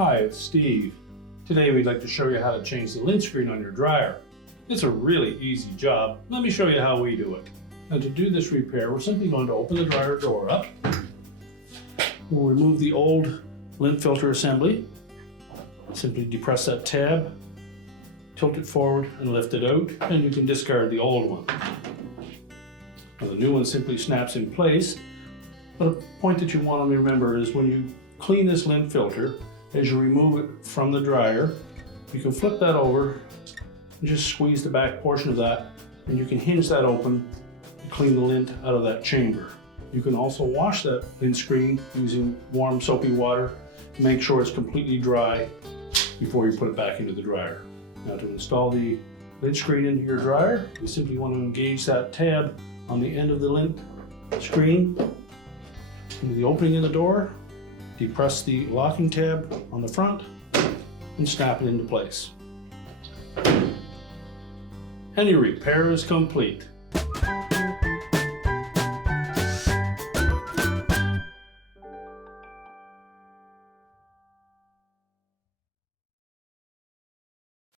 Hi, it's Steve. Today we'd like to show you how to change the lint screen on your dryer. It's a really easy job. Let me show you how we do it. Now to do this repair, we're simply going to open the dryer door up. We'll remove the old lint filter assembly. Simply depress that tab, tilt it forward and lift it out, and you can discard the old one. Now the new one simply snaps in place, but a point that you want to remember is when you clean this lint filter, as you remove it from the dryer, you can flip that over and just squeeze the back portion of that, and you can hinge that open to clean the lint out of that chamber. You can also wash that lint screen using warm soapy water to make sure it's completely dry before you put it back into the dryer. Now to install the lint screen into your dryer, you simply want to engage that tab on the end of the lint screen into the opening in the door. Depress the locking tab on the front and snap it into place. And your repair is complete.